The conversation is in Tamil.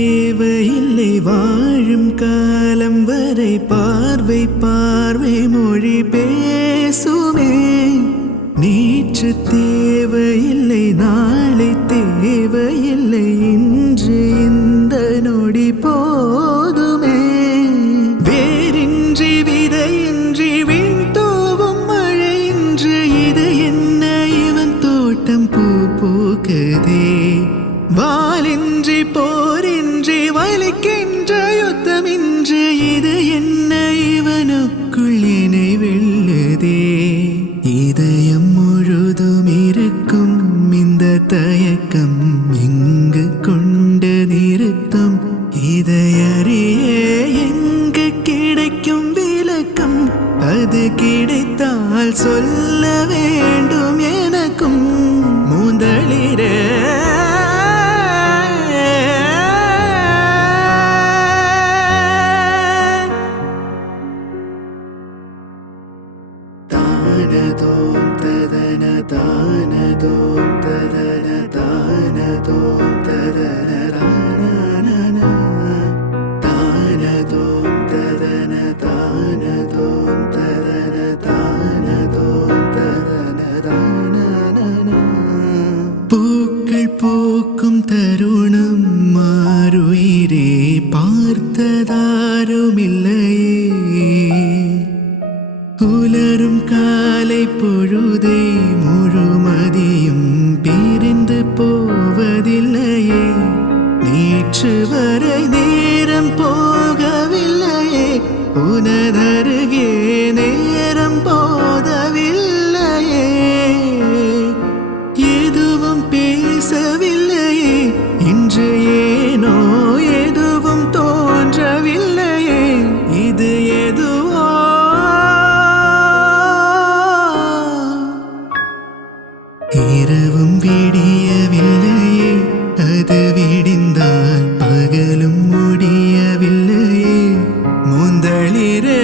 தேவையில்லை வாழும் காலம் வரை பார்வை பார்வை மொழி பேசுமே. நேற்று தேவையில்லை நாளை தேவையில்லை இன்று இந்த நொடி போதுமே. வேரின்றி விதையின்றி விண் தூவும் மழையின்று இது என்ன இவன் தோட்டம் பூ பூக்குதே. வாலின்றி போரின்றி வலிக்கின்ற யுத்தமின்று இது என்ன இவனுக்குள் என்னை வெல்லுதே. இதயம் முழுதும் இருக்கும் இந்த தயக்கம் இங்கு கொண்டு நிறுத்தம். இதையறிய எங்கு கிடைக்கும் விளக்கம்? அது கிடைத்தால் சொல்ல வேண்டும் எனக்கும். முதலிரே தானதோம் ததன தானதோம் ததன தானதோம் ததன தானதோம் ததன தானதோம் ததன தானதோம் ததன தான. பூக்கள் பூக்கும் தருணம் மாறுயிரே பார்த்ததாருமில்லையே. உலரும் காலை பொழுதை முழுமதியும் பிரிந்து போவதில்லையே. நேற்று வரை நேரம் போகவில்லையே. உனதருகே நேரம் போதவில்லையே. எதுவும் பேசவில்லையே. இன்று ஏனோ எதுவும் தோன்றவில்லையே. இது எதுவோ இரவும் விடியவில்லையே. அது விடிந்தால் பகலும் முடியவில்லையே. முந்தளிரே